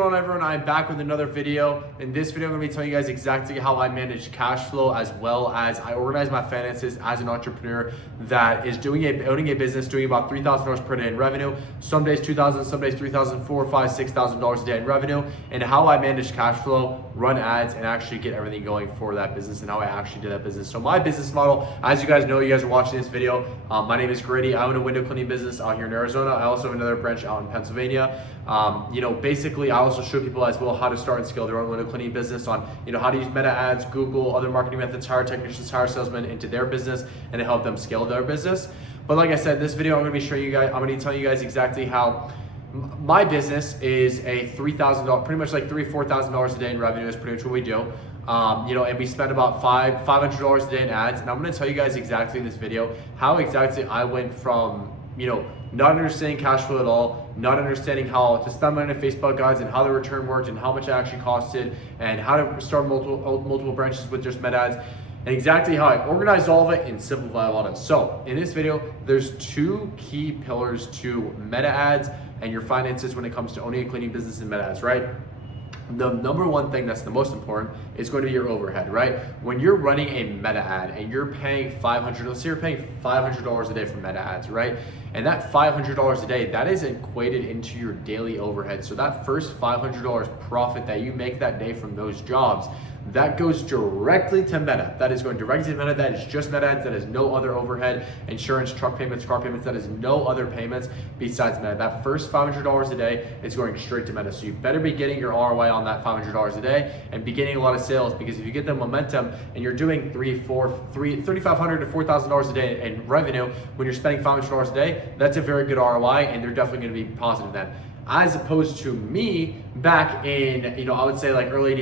going on, everyone? I'm back with another video. In this video, I'm going to be telling you guys exactly how I manage cash flow, as well as I organize my finances as an entrepreneur that is owning a business, doing about $3,000 per day in revenue. Some days $2,000, some days $3,000, $4,000, $5,000, $6,000 a day in revenue, and how I manage cash flow, run ads, and actually get everything going for that business, and how I actually do that business. So my business model, as you guys know, you guys are watching this video. My name is Grady. I own a window cleaning business out here in Arizona. I also have another branch out in Pennsylvania. Basically, I also show people as well how to start and scale their own window cleaning business on, how to use meta ads, Google, other marketing methods, hire technicians, hire salesmen into their business, and to help them scale their business. But like I said, in this video, I'm going to be showing you guys, I'm going to be telling you guys exactly how my business is a $3,000, pretty much like $3,000 or $4,000 a day in revenue is pretty much what we do. And we spend about $500 a day in ads. And I'm going to tell you guys exactly in this video how exactly I went from, not understanding cash flow at all, not understanding how to spend money on Facebook ads and how the return worked and how much it actually costed and how to start multiple branches with just meta ads, and exactly how I organize all of it and simplify all of it. So in this video, there's two key pillars to meta ads and your finances when it comes to owning a cleaning business in meta ads, right? The number one thing that's the most important is going to be your overhead, right? When you're running a meta ad and you're paying let's say you're paying $500 a day for meta ads, right? And that $500 a day, that is equated into your daily overhead. So that first $500 profit that you make that day from those jobs, that goes directly to Meta. That is going directly to Meta. That is just Meta ads. That is no other overhead, insurance, truck payments, car payments. That is no other payments besides Meta. That first $500 a day is going straight to Meta. So you better be getting your ROI on that $500 a day and be getting a lot of sales, because if you get the momentum and you're doing $3,500 to $4,000 a day in revenue when you're spending $500 a day, that's a very good ROI, and they're definitely going to be positive then. As opposed to me back in, I would say like early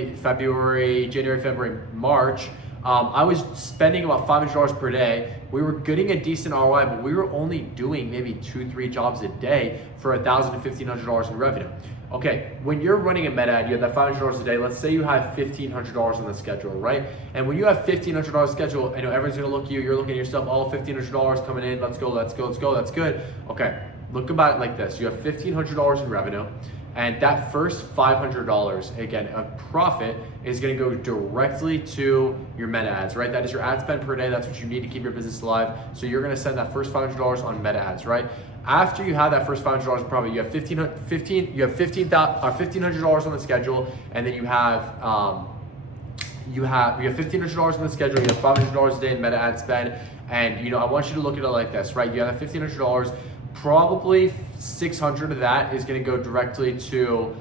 January, February, March, I was spending about $500 per day. We were getting a decent ROI, but we were only doing maybe 2-3 jobs a day for $1,000 to $1,500 in revenue. Okay, when you're running a meta ad, you have that $500 a day. Let's say you have $1,500 on the schedule, right? And when you have $1,500 schedule, everyone's gonna look at you, you're looking at yourself, all $1,500 coming in, let's go, that's good. Okay, look about it like this. You have $1,500 in revenue, and that first $500, again, of profit is gonna go directly to your meta ads, right? That is your ad spend per day. That's what you need to keep your business alive. So you're gonna spend that first $500 on meta ads, right? After you have that first $500 in profit, you have $1,500 on the schedule, and then you have $1,500 on the schedule, you have $500 a day in meta ad spend, and I want you to look at it like this, right? You have that $1,500, probably 600 of that is going to go directly to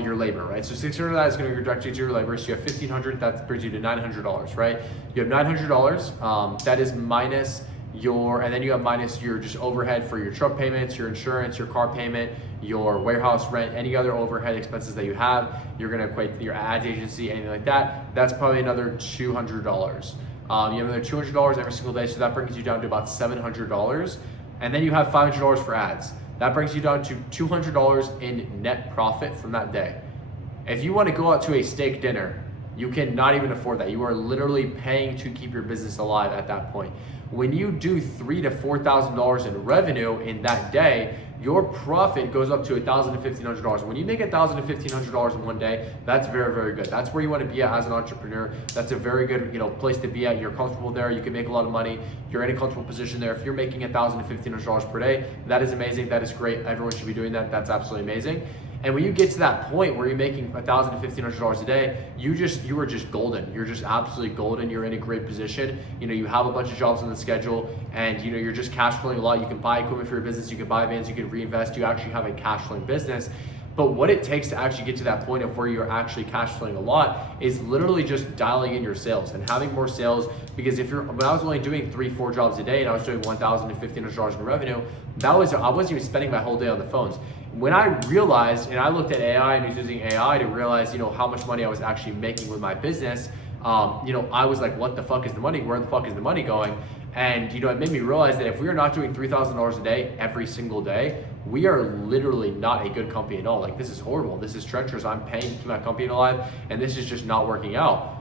your labor, right? So 600 of that is going to go directly to your labor. So you have 1,500, that brings you to $900, right? You have $900, that is minus and then you have minus your just overhead for your truck payments, your insurance, your car payment, your warehouse rent, any other overhead expenses that you have. You're going to equate your ads agency, anything like that. That's probably another $200. You have another $200 every single day, so that brings you down to about $700. And then you have $500 for ads. That brings you down to $200 in net profit from that day. If you want to go out to a steak dinner, you cannot even afford that. You are literally paying to keep your business alive at that point. When you do $3,000 to $4,000 in revenue in that day, your profit goes up to $1,000 to $1,500. When you make $1,000 to $1,500 in one day, that's very, very good. That's where you want to be at as an entrepreneur. That's a very good, place to be at. You're comfortable there. You can make a lot of money. You're in a comfortable position there. If you're making $1,000 to $1,500 per day, that is amazing. That is great. Everyone should be doing that. That's absolutely amazing. And when you get to that point where you're making $1,000 to $1,500 a day, you are just golden. You're just absolutely golden. You're in a great position. You have a bunch of jobs on the schedule, and you're just cash flowing a lot. You can buy equipment for your business. You can buy vans. You can reinvest. You actually have a cash flowing business. But what it takes to actually get to that point of where you're actually cash flowing a lot is literally just dialing in your sales and having more sales. Because when I was only doing 3-4 jobs a day and I was doing $1,000 to $1,500 in revenue, I wasn't even spending my whole day on the phones. When I realized, and I looked at AI and was using AI to realize, how much money I was actually making with my business, I was like, what the fuck is the money? Where the fuck is the money going? And it made me realize that if we are not doing $3,000 a day every single day, we are literally not a good company at all. Like, this is horrible. This is treacherous. I'm paying to keep my company alive, and this is just not working out.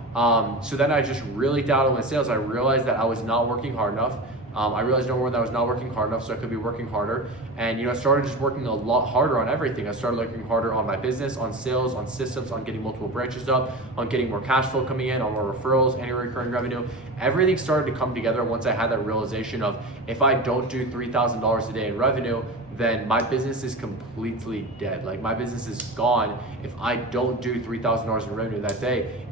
So then I just really doubted my sales. I realized that I was not working hard enough I realized number one, that I was not working hard enough, so I could be working harder. And I started just working a lot harder on everything. I started working harder on my business, on sales, on systems, on getting multiple branches up, on getting more cash flow coming in, on more referrals, any recurring revenue. Everything started to come together once I had that realization of, if I don't do $3,000 a day in revenue, then my business is completely dead. Like, my business is gone if I don't do $3,000 in revenue that day.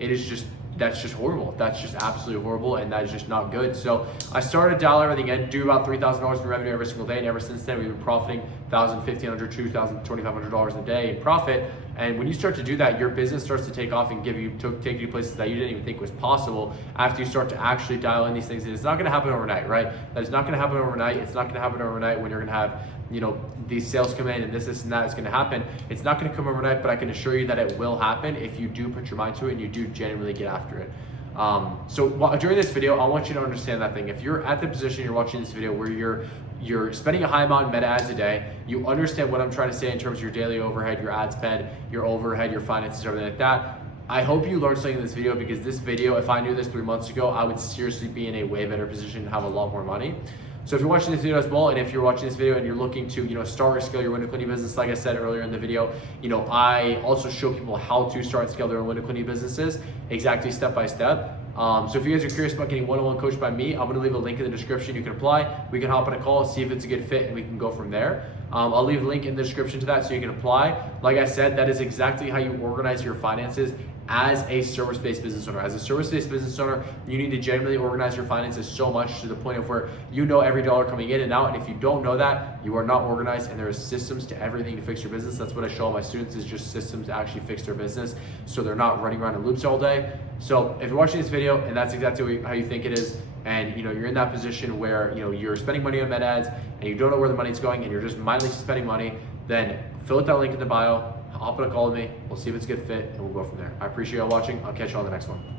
That's just horrible. That's just absolutely horrible, and that is just not good. So I started to dial everything in, do about $3,000 in revenue every single day, and ever since then we've been profiting $1,000, $1,500, $2,000, $2,500 a day in profit. And when you start to do that, your business starts to take off and take you to places that you didn't even think was possible after you start to actually dial in these things. And it's not gonna happen overnight, right? That is not gonna happen overnight. It's not gonna happen overnight when you're gonna have, these sales come in and this and that is gonna happen. It's not gonna come overnight, but I can assure you that it will happen if you do put your mind to it and you do genuinely get after it. During this video, I want you to understand that thing. If you're at the position you're watching this video where you're spending a high amount in meta ads a day, you understand what I'm trying to say in terms of your daily overhead, your ad spend, your overhead, your finances, everything like that. I hope you learned something in this video, because this video, if I knew this 3 months ago, I would seriously be in a way better position and have a lot more money. So if you're watching this video as well, and if you're watching this video and you're looking to start or scale your window cleaning business, like I said earlier in the video, I also show people how to start and scale their own window cleaning businesses, exactly step by step. So if you guys are curious about getting one-on-one coached by me, I'm gonna leave a link in the description. You can apply, we can hop on a call, see if it's a good fit, and we can go from there. I'll leave a link in the description to that so you can apply. Like I said, that is exactly how you organize your finances as a service-based business owner. As a service-based business owner, you need to genuinely organize your finances so much to the point of where you know every dollar coming in and out. And if you don't know that, you are not organized, and there is systems to everything to fix your business. That's what I show all my students, is just systems to actually fix their business so they're not running around in loops all day. So if you're watching this video and that's exactly how you think it is, and you're in that position where you're spending money on med ads and you don't know where the money's going and you're just mindlessly spending money, then fill out that link in the bio, hop on a call with me, we'll see if it's a good fit, and we'll go from there. I appreciate y'all watching. I'll catch you on the next one.